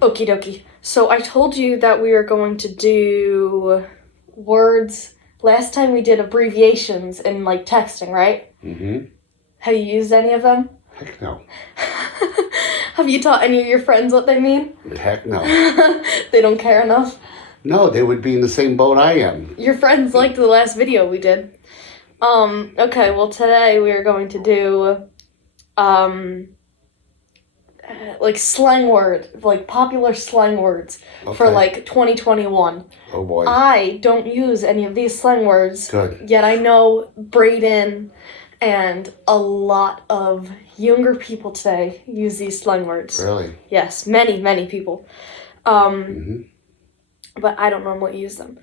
Okie dokie. So I told you that we were going to do words. Last time we did abbreviations in like texting, right? Mm-hmm. Have you used any of them? Heck no. Have you taught any of your friends what they mean? Heck no. They don't care enough? No, they would be in the same boat I am. Your friends liked the last video we did. Okay, well today we are going to do, like slang word, like popular slang words for Okay. like 2021. Oh boy. I don't use any of these slang words. Good. Yet I know Brayden and a lot of younger people today use these slang words. Really? Yes, many people. Mm-hmm. But I don't normally use them.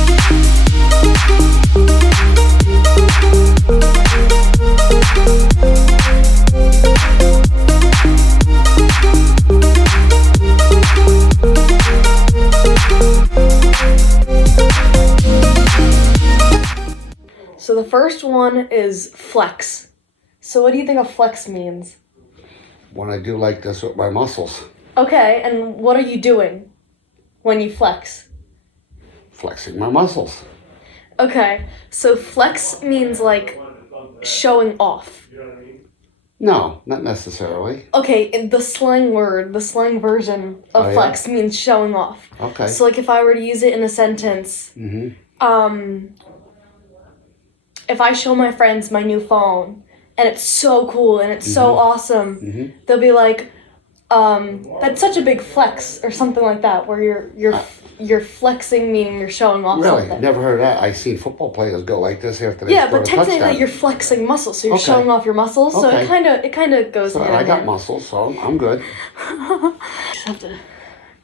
So the first one is flex. So what do you think a flex means? When I do like this with my muscles, Okay, and what are you doing when you flex? flexing my muscles. Okay, so flex means like showing off. No, not necessarily. Okay, in the slang word, the slang version of Oh, yeah? flex means showing off. Okay. So like if I were to use it in a sentence, Mm-hmm. if I show my friends my new phone and it's so cool and it's so awesome, Mm-hmm. they'll be like, that's such a big flex or something like that, where you're flexing, meaning you're showing off Really? something. Never heard of that. I've seen football players go like this after they Yeah, score but a technically touchdown. you're flexing muscles, so you're Okay. showing off your muscles. So Okay. it kind of goes So hand in I got hand. muscles, so I'm good. Just have to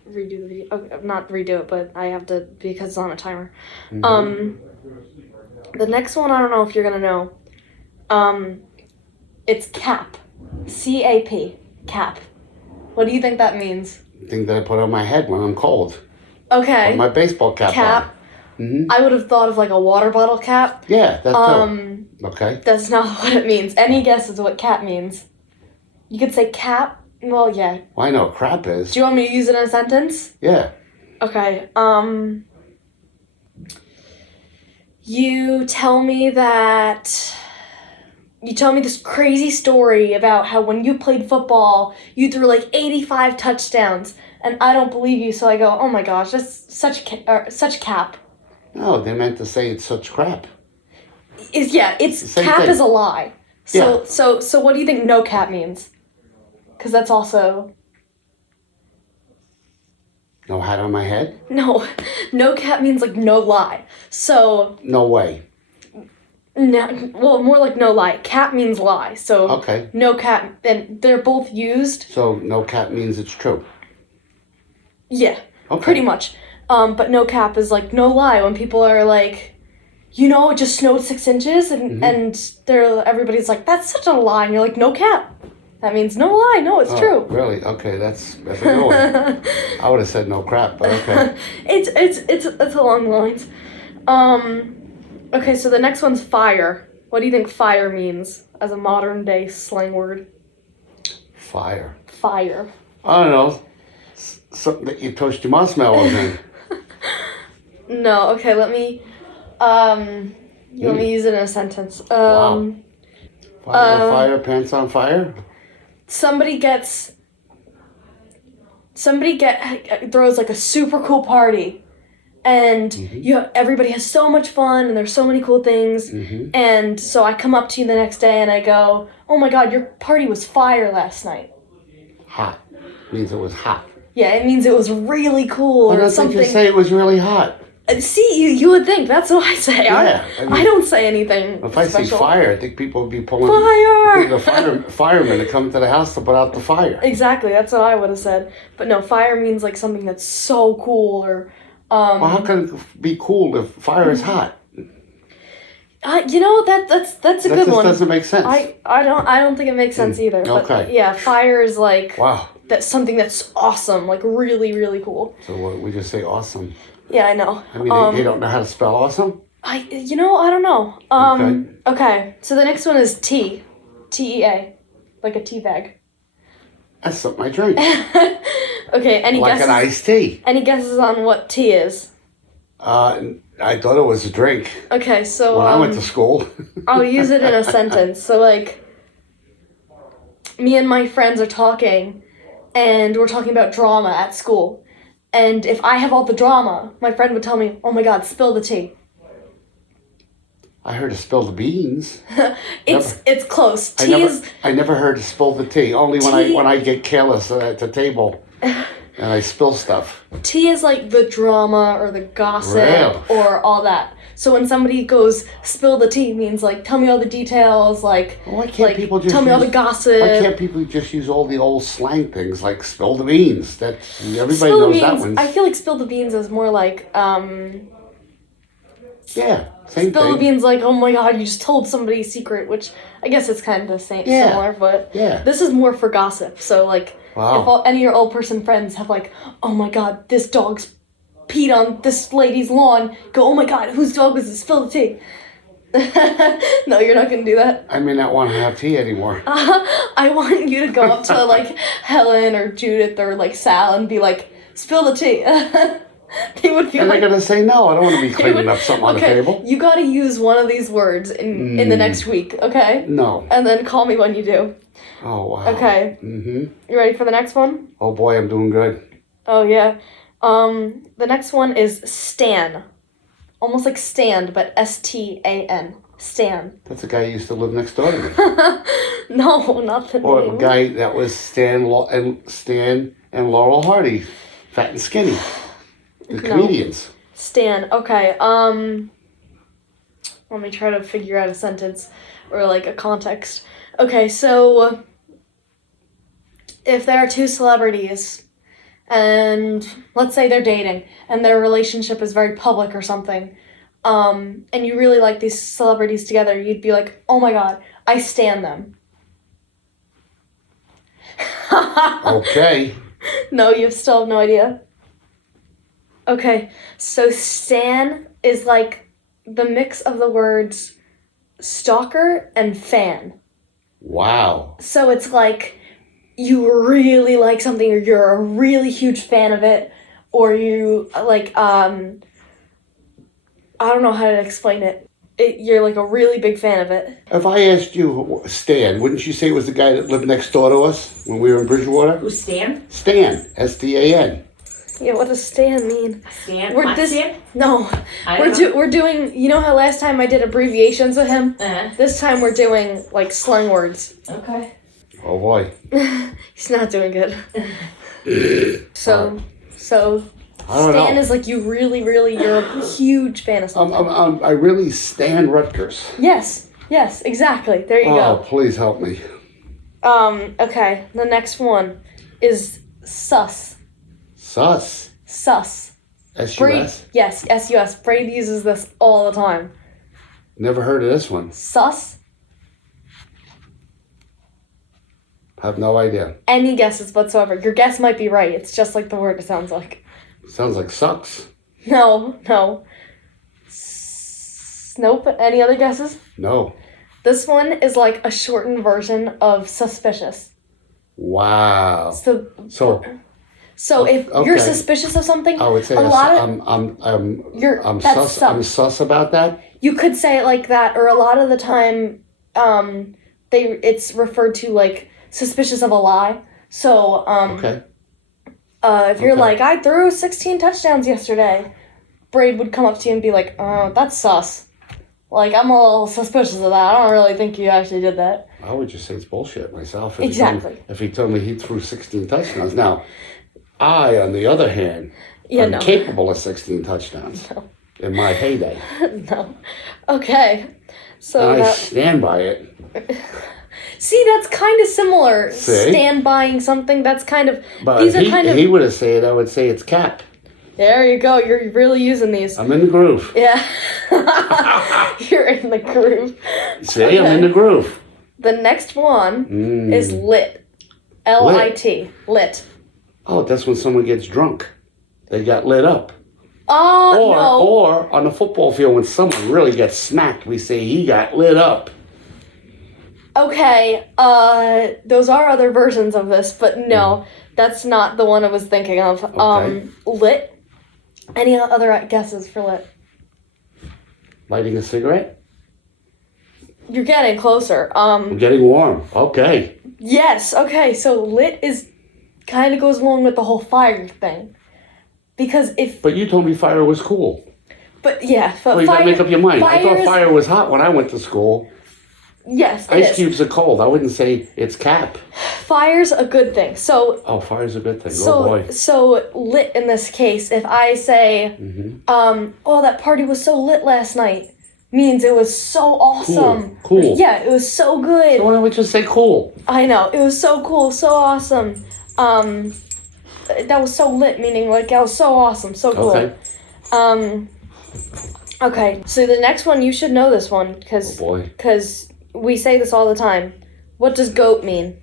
redo the video. Okay, not redo it, but I have to because it's on a timer. The next one I don't know if you're gonna know. It's cap. CAP. Cap. What do you think that means? Thing that I put on my head when I'm cold. Okay. With my baseball cap. Cap. Mm-hmm. I would have thought of like a water bottle cap. Yeah, that too. Okay. That's not what it means. Any guesses what cap means? You could say cap. Well, yeah. Well, I know what crap is. Do you want me to use it in a sentence? Yeah. Okay. You tell me this crazy story about how when you played football, you threw like 85 touchdowns, and I don't believe you, so I go, oh my gosh, that's such cap. No, they meant to say it's such crap. It's Same cap thing. is a lie. So Yeah. so what do you think no cap means? Because that's also No hat on my head? no cap means like no lie. So No way. no, well, more like no lie. Cap means lie. So Okay. no cap, and they're both used. So no cap means it's true. Yeah, Okay. pretty much. But no cap is like no lie when people are like, it just snowed 6 inches, and everybody's like, that's such a lie, and you're like, no cap. That means no lie. No, it's true. Really? Okay, that's a good one. I would have said no crap, but okay. It's along the lines. Okay, so the next one's fire. What do you think fire means as a modern day slang word? Fire. Fire. I don't know. Something that you toast your marshmallows in. No, okay, let me use it in a sentence. Wow. Fire, pants on fire? Somebody throws like a super cool party, and everybody has so much fun, and there's so many cool things, and so I come up to you the next day and I go, oh my god, your party was fire last night. Hot. Means it was hot. Yeah, it means it was really cool Why or don't something. they just say it was really hot? See, you would think. That's what I say. Yeah, I don't say anything If I say special. fire, I think people would be pulling Fire! the firemen to come to the house to put out the fire. Exactly, that's what I would have said. But no, fire means like something that's so cool or Well, how can it be cool if fire is hot? that's a That good just one. doesn't make sense. I don't think it makes sense either. But Okay. yeah, fire is like Wow. that's something that's awesome, like really, really cool. So what, we just say awesome. Yeah, I know. I mean, you don't know how to spell awesome? I don't know. Okay. So the next one is T. TEA. Like a tea bag. That's something I drink. Okay, any Like guesses? an iced tea. Any guesses on what tea is? I thought it was a drink Okay, so when I went to school. I'll use it in a sentence. So like, me and my friends are talking, and we're talking about drama at school. And if I have all the drama, my friend would tell me, "Oh my God, spill the tea." I heard to spill the beans. It's close. I never heard to spill the tea. Only Tea- when I get careless at the table and I spill stuff. Tea is like the drama or the gossip Really? or all that. So when somebody goes spill the tea, means like tell me all the details, like Why can't like people just tell me all the Why gossip. can't people just use all the old slang things like spill the beans? That everybody Spill the knows that beans. one. I feel like spill the beans is more like Yeah, same spill thing. the beans, like, oh my God, you just told somebody a secret, which I guess it's kind of the same, Yeah. similar, but Yeah. this is more for gossip. So, like, Wow. if any of your old person friends have, like, oh my God, this dog's peed on this lady's lawn, go, oh my God, whose dog was it? Spill the tea. No, you're not going to do that. I may not want to have tea anymore. I want you to go up to, like, Helen or Judith or, like, Sal and be like, spill the tea. They would be And like, they're going to say no. I don't want to be cleaning up something on the table. you gotta use one of these words in the next week, okay? No. And then call me when you do. Oh, wow. Okay. Mm-hmm. You ready for the next one? Oh, boy, I'm doing good. Oh, yeah. The next one is stan. Almost like stand, but S-T-A-N. Stan. That's a guy who used to live next door to me. No, not the Or name. a guy that was Stan and Laurel Hardy, fat and skinny. The comedians. Stan. Okay. Let me try to figure out a sentence or like a context. Okay, so if there are two celebrities and let's say they're dating and their relationship is very public or something, and you really like these celebrities together, you'd be like, "Oh my God, I stan them." Okay. No, you still have no idea. Okay, so stan is like the mix of the words stalker and fan. Wow. So it's like you really like something or you're a really huge fan of it or you like I don't know how to explain it. You're like a really big fan of it. If I asked you, Stan, wouldn't you say it was the guy that lived next door to us when we were in Bridgewater? Who's Stan? Stan. S-T-A-N. Yeah, what does stan mean? Stan? We're Hot this Stan? No. I don't know. We're doing, you know how last time I did abbreviations with him? Uh-huh. This time we're doing like slang words. Okay. Oh, boy. He's not doing good. So I don't stan know. is like you really, really, you're a huge fan of something. I really stan Rutgers. Yes, exactly. There you Oh, go. please help me. Okay, the next one is sus. Sus. Sus. Braid, S-U-S. yes, S-U-S. Braid uses this all the time. Never heard of this one. Sus. Have no idea. Any guesses whatsoever. Your guess might be right. It's just like the word it sounds like. Sounds like sucks. No. Nope. Any other guesses? No. This one is like a shortened version of suspicious. Wow. So So if okay. you're suspicious of something, I would say a lot of I'm sus about that. you could say it like that, or a lot of the time, it's referred to like suspicious of a lie. So Okay. if you're Okay. like, I threw 16 touchdowns yesterday, Braid would come up to you and be like, oh, that's sus. Like, I'm a little suspicious of that. I don't really think you actually did that. I would just say it's bullshit myself. Exactly. If he told me he threw 16 touchdowns. Now, I, on the other hand, am No. capable of 16 touchdowns in my heyday. No. Okay. So And I stand by it. see, that's kind of similar. See? Stand buying something. That's kind of. But these if are kind of. he would have said it, I would say it's cap. There you go. You're really using these. I'm in the groove. Yeah. You're in the groove. See, Okay. I'm in the groove. The next one is lit. L-I-T. Lit. Oh, that's when someone gets drunk. They got lit up. Oh, no. Or on the football field, when someone really gets smacked, we say he got lit up. Okay, those are other versions of this, but no, that's not the one I was thinking of. Okay. Lit. Any other guesses for lit? Lighting a cigarette? You're getting closer. I'm getting warm. Okay. Yes, okay, so lit is kind of goes along with the whole fire thing. Because if... But you told me fire was cool. But yeah, but Well, you gotta make up your mind. I thought is- fire was hot when I went to school. Yes, it Ice is. cubes are cold. I wouldn't say it's cap. Fire's a good thing. So... Oh, fire's a good thing. So, Oh, boy. so lit in this case, if I say, oh, that party was so lit last night, means it was so awesome. Cool. Yeah, it was so good. So why don't we just say cool? I know, it was so cool, so awesome. That was so lit, meaning like that was so awesome, so cool. Okay. Okay, so the next one, you should know this one, Oh, boy. because we say this all the time. What does goat mean?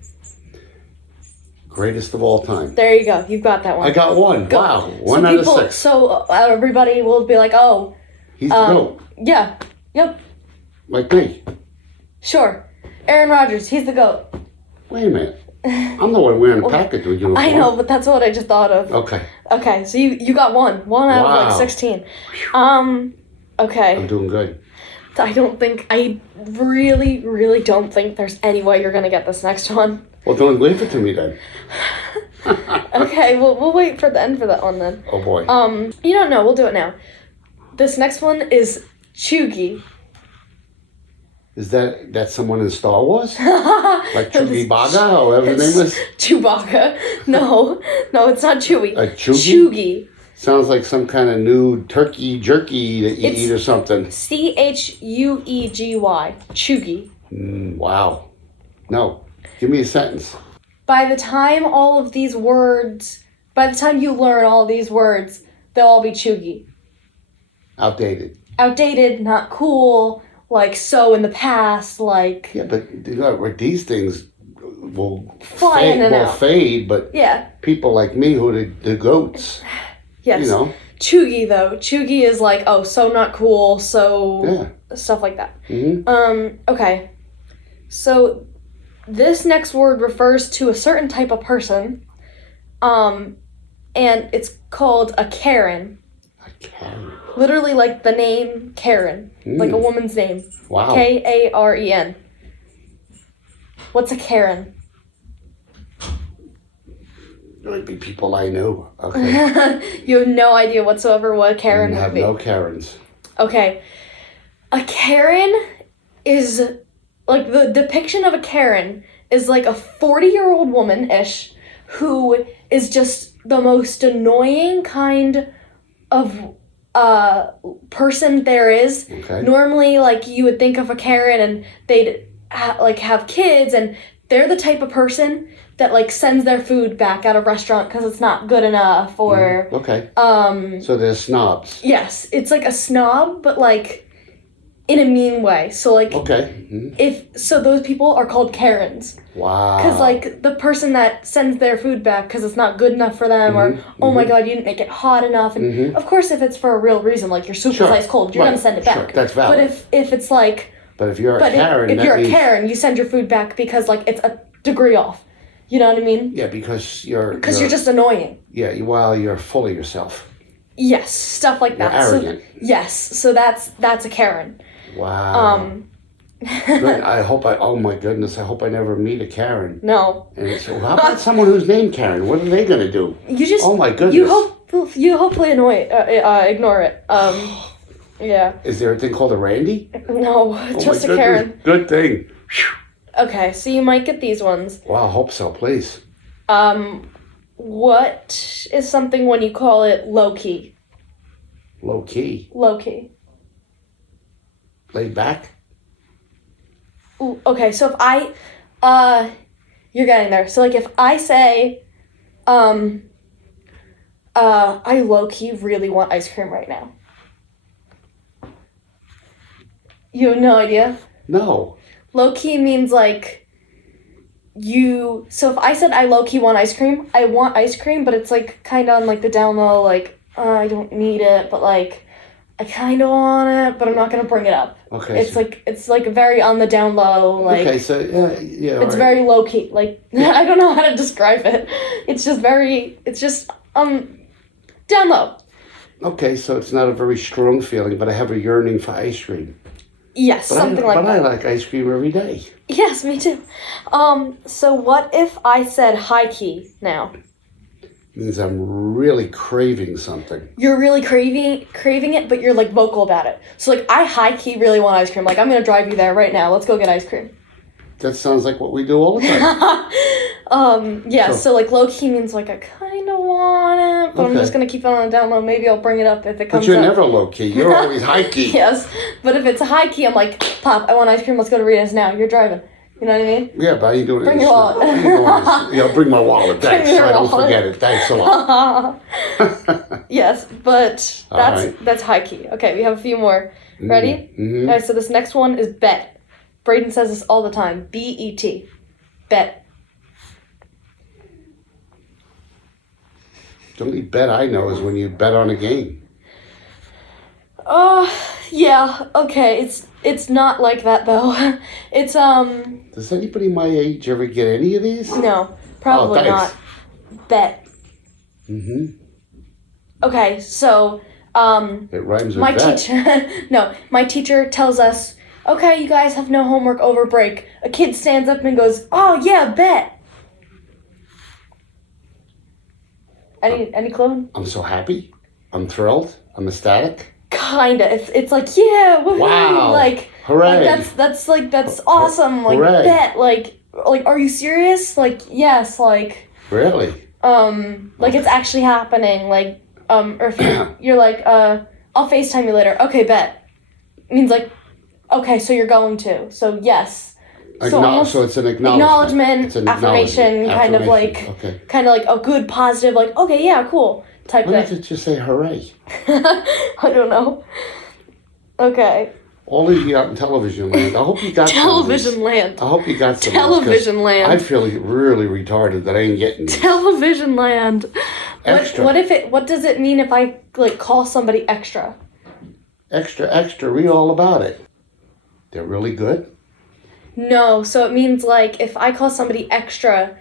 Greatest of all time. There you go, you've got that one. I got one. Goat. Wow. One out of six. So everybody will be like, oh, He's the goat. yeah, yep, Like me. sure. Aaron Rodgers, he's the GOAT. Wait a minute. I'm the one wearing a package uniform. I know, but that's what I just thought of. Okay. Okay, so you got one. One out of Wow. like 16. Okay. I'm doing good. I really, really don't think there's any way you're gonna get this next one. Well, don't leave it to me then. Okay, we'll wait for the end for that one then. Oh, boy. You don't know, we'll do it now. This next one is Chugi. Is that someone in Star Wars? Like Chewbacca, or whatever his name was? Chewbacca. No, it's not Chewy. Chugi? Chugi. Sounds like some kind of new turkey jerky that you It's- eat or something. Chuegi. Chugi. Wow. No. Give me a sentence. By the time you learn all these words, they'll all be Chugi. Outdated. Outdated, not cool, like so in the past, like... Yeah, but you know, like these things will Fly in and out. fade, but Yeah, people like me who are the goats, yes. you know. Chugi, though. Chugi is like, oh, so not cool, so... Yeah. Stuff like that. Mm-hmm. Okay. So, this next word refers to a certain type of person, and it's called a Karen. A Karen. Literally like the name Karen. Like a woman's name. Wow. Karen. What's a Karen? It would be people I know. Okay. You have no idea whatsoever what a Karen I would have be. no Karens. Okay. A Karen is, like, the depiction of a Karen is like a 40-year-old woman-ish who is just the most annoying kind of person there is. Okay. Normally, like, you would think of a Karen and they'd have kids, and they're the type of person that like sends their food back at a restaurant because it's not good enough, or Okay. So they're snobs. yes, it's like a snob, but like in a mean way. So like Okay. those people are called Karens. Wow. Because, like, the person that sends their food back because it's not good enough for them, or, oh my god, you didn't make it hot enough. And, of course, if it's for a real reason, like your soup Sure. is ice cold, you're Right. going to send it back. Sure. That's valid. But if it's like... But if you're a But Karen, if that you're a means, Karen, you send your food back because, like, it's a degree off. You know what I mean? Yeah, because you're... Because you're just annoying. Yeah, you're full of yourself. Yes, stuff like that. arrogant. So, yes, so that's a Karen. Wow. Good. Oh my goodness, I hope I never meet a Karen. No. And so how about someone who's named Karen? What are they going to do? You just... Oh my goodness. You hopefully ignore it. Yeah. Is there a thing called a Randy? No, Oh just my a Karen. goodness. Good thing. Phew. Okay, so you might get these ones. Wow, I hope so, please. What is something when you call it low-key? Low key. Low-key. Laid back? Ooh, okay, so if you're getting there. So, like, if I say, I low-key really want ice cream right now. You have no idea? No. Low-key means, like, so if I said I low-key want ice cream, I want ice cream, but it's, like, kind of on, like, the down low, like, I don't need it, but, like, I kind of want it, but I'm not gonna bring it up. Okay. It's like very on the down low. Like okay, so yeah. it's very low key. Like I don't know how to describe it. It's just down low. Okay, so it's not a very strong feeling, but I have a yearning for ice cream. Yes, But something like that. But I like ice cream every day. Yes, me too. So what if I said high key now? Means I'm really craving something. You're really craving it, but you're like vocal about it. So like I high key really want ice cream. Like I'm gonna drive you there right now. Let's go get ice cream. That sounds like what we do all the time. Yeah. So like low key means like I kind of want it, but I'm just gonna keep it on the down low. Maybe I'll bring it up if it comes. But you're up. never low key. You're always high key. Yes, but if it's a high key, I'm like, Pop, I want ice cream. Let's go to Rita's now. You're driving. You know what I mean? Yeah, but I ain't doing it. Bring your wallet. Yeah, bring my wallet. Thanks. So I don't forget it. Thanks a lot. Yes, but Right. that's high key. Okay, we have a few more. Ready? Mm-hmm. Okay, so this next one is bet. Braden says this all the time. B-E-T. Bet. The only bet I know is when you bet on a game. Yeah, okay. It's not like that though. It's Does anybody my age ever get any of these? no, probably not. Bet. Mm-hmm. Okay, so It rhymes with my bet. teacher my teacher tells us, okay, you guys have no homework over break. A kid stands up and goes, oh yeah, bet. Any clue? I'm so happy. I'm thrilled. I'm ecstatic. Kinda. It's like, yeah, woohoo. Wow. Like, Hooray. that's awesome. Like Hooray. bet. Like are you serious? Like yes. Like Really? like it's actually happening. Like or if you're like I'll FaceTime you later. Okay, bet. It means like okay, so you're going to. So yes. So it's an acknowledgement. It's an affirmation, kind of like a good positive, like okay, yeah, cool type Why thing. don't you just say hooray? I don't know. Okay. All of you out in television land. I hope you got Television land. I hope you got some. Television land. I feel really retarded that I ain't getting these. Television land. Extra. What does it mean if I like call somebody extra? Extra. Read all about it. They're really good. No, so it means like if I call somebody extra,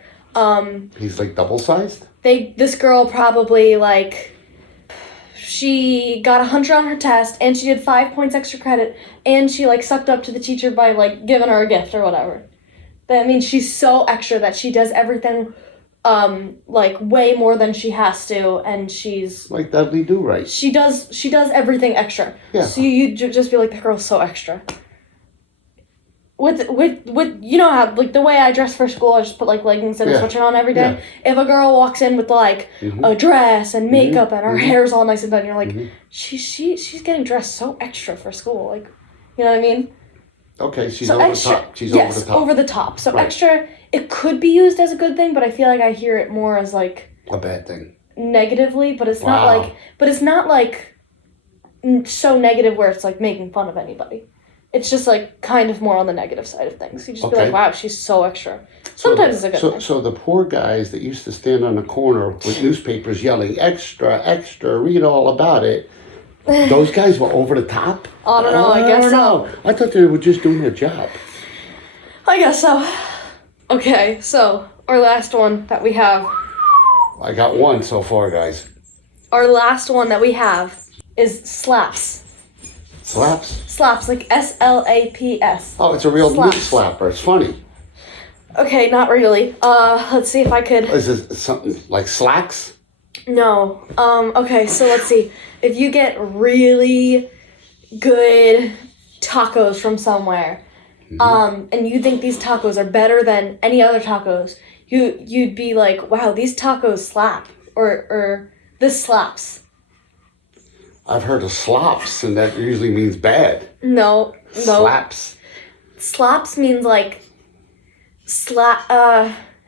He's like double sized. this girl probably like she got 100 on her test and she did 5 points extra credit and she like sucked up to the teacher by like giving her a gift or whatever. That means she's so extra that she does everything like way more than she has to, and she's Like Dudley Do Right. she does everything extra. Yeah. So you just be like, that girl's so extra. With you know how like the way I dress for school, I just put like leggings and a sweatshirt on every day. Yeah. If a girl walks in with like a dress and makeup and her hair's all nice and done, you're like, she's getting dressed so extra for school, like, you know what I mean? Okay, she's So over extra, the top. She's yes, over the top. over the top. So Right. extra, it could be used as a good thing, but I feel like I hear it more as like A bad thing. negatively. But it's not Wow. like, so negative where it's like making fun of anybody. It's just like kind of more on the negative side of things. You just be like, wow, she's so extra. Sometimes it's a good thing. So the poor guys that used to stand on the corner with newspapers yelling, extra, read all about it. Those guys were over the top? I don't know, I guess so. I thought they were just doing their job. I guess so. Okay, so our last one that we have. I got one so far, guys. Our last one that we have is slaps. Slaps? Slaps, like S-L-A-P-S. Oh, it's a real Slaps. meat slapper. It's funny. Okay, not really. Let's see if I could. Is it something like slacks? No. Okay, so let's see. If you get really good tacos from somewhere, and you think these tacos are better than any other tacos, you'd be like, wow, these tacos slap, or this slaps. I've heard of slops, and that usually means bad. No. Slaps. Slaps means like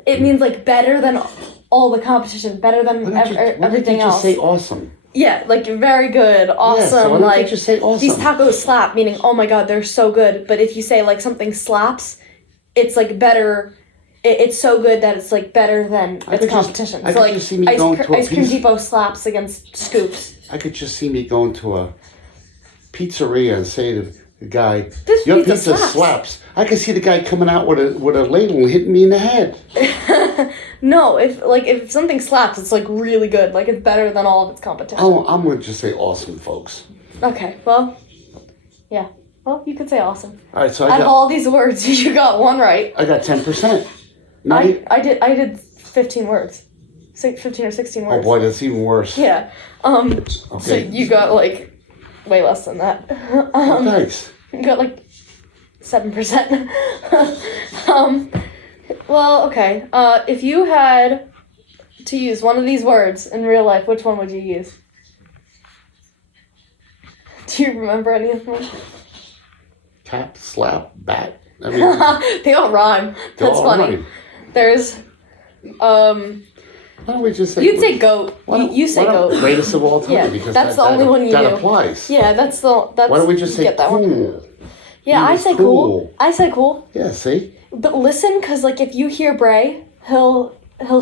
it means like better than all the competition, better than Why don't everything you else. just say awesome? Yeah, like very good, awesome. so why don't like you just say awesome? These tacos slap, meaning oh my god, they're so good. But if you say like something slaps, it's like better. It's so good that it's like better than its competition. I So could like just see me going to a Ice Cream piece- Depot slaps against Scoops. I could just see me going to pizzeria and say to the guy, This "Your pizza pizza slaps." slaps." I can see the guy coming out with a ladle and hitting me in the head. No, if something slaps, it's like really good. Like it's better than all of its competition. Oh, I'm gonna just say awesome, folks. Okay, well, yeah. Well, you could say awesome. All right, so Out of all these words, you got one right. I got 10%. I did 15 words. 15 or 16 words. Oh boy, that's even worse. Yeah. Okay. So you got like way less than that. Oh, thanks. You got like 7%. Well, okay. If you had to use one of these words in real life, which one would you use? Do you remember any of them? Tap, slap, bat. I mean, they all rhyme. That's all funny. rhyme. There's, Why don't we just say... You'd say goat. You say goat. Greatest of all time. Yeah, because that's the only one you that do. applies. Yeah, that's. Why don't we just say get that cool? One. Yeah, I Use say cool. I say cool. Yeah, see? But listen, because like if you hear Bray, he'll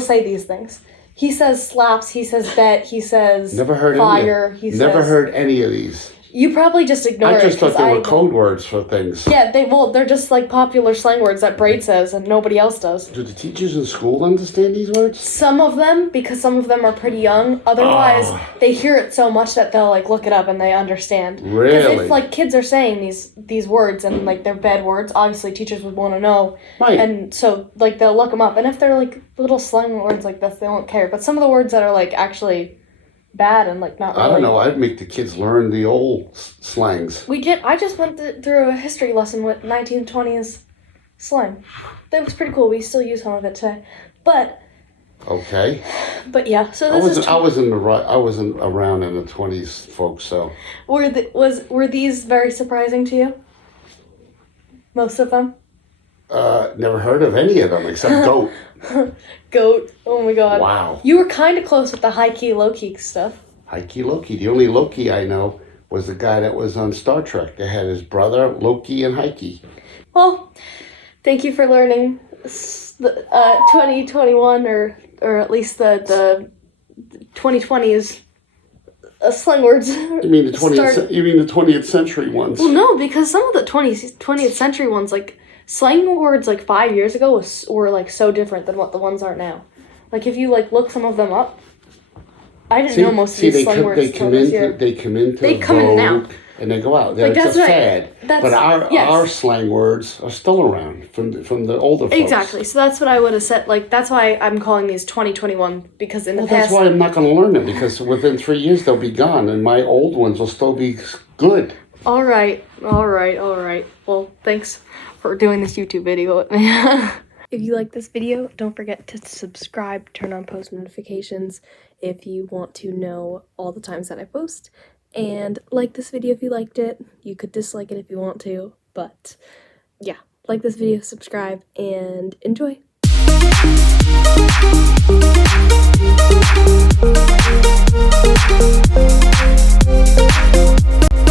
say these things. He says slaps. He says bet. He says Never heard fire. Any of Never heard any of these. You probably just ignore it. I just thought they were code words for things. Yeah, they're just like popular slang words that Braid says and nobody else does. Do the teachers in school understand these words? Some of them, because some of them are pretty young. Otherwise, they hear it so much that they'll like look it up and they understand. Really? Because if like kids are saying these words and like they're bad words, obviously teachers would want to know. Right. And so like they'll look them up. And if they're like little slang words like this, they won't care. But some of the words that are like actually bad and like not really. I don't know. I'd make the kids learn the old slangs. I just went through a history lesson with 1920s slang. That was pretty cool. We still use some of it today. But okay. But yeah, so I wasn't around in the 20s, folks. So were these very surprising to you? Most of them? Never heard of any of them except goat. Goat. Oh my god. Wow. You were kind of close with the high key, low key stuff. High key, low key. The only Loki I know was the guy that was on Star Trek. They had his brother, Loki, and Heike. Well, thank you for learning the 2021 or at least the 2020's slang words. You mean the 20th century ones? Well, no, because some of the 20th century ones, like slang words, like 5 years ago were like so different than what the ones are now. Like if you like look some of them up, I didn't know most of these slang words. They come in now. And they go out. Like, it's that's a right. fad. But our slang words are still around from the older folks. Exactly. So that's what I would have said. Like that's why I'm calling these 2021 because in the past. That's why I'm not going to learn them because within 3 years they'll be gone and my old ones will still be good. All right. Well, thanks for doing this YouTube video with me. If you like this video, don't forget to subscribe, turn on post notifications if you want to know all the times that I post. And like this video if you liked it. You could dislike it if you want to. But yeah, like this video, subscribe, and enjoy.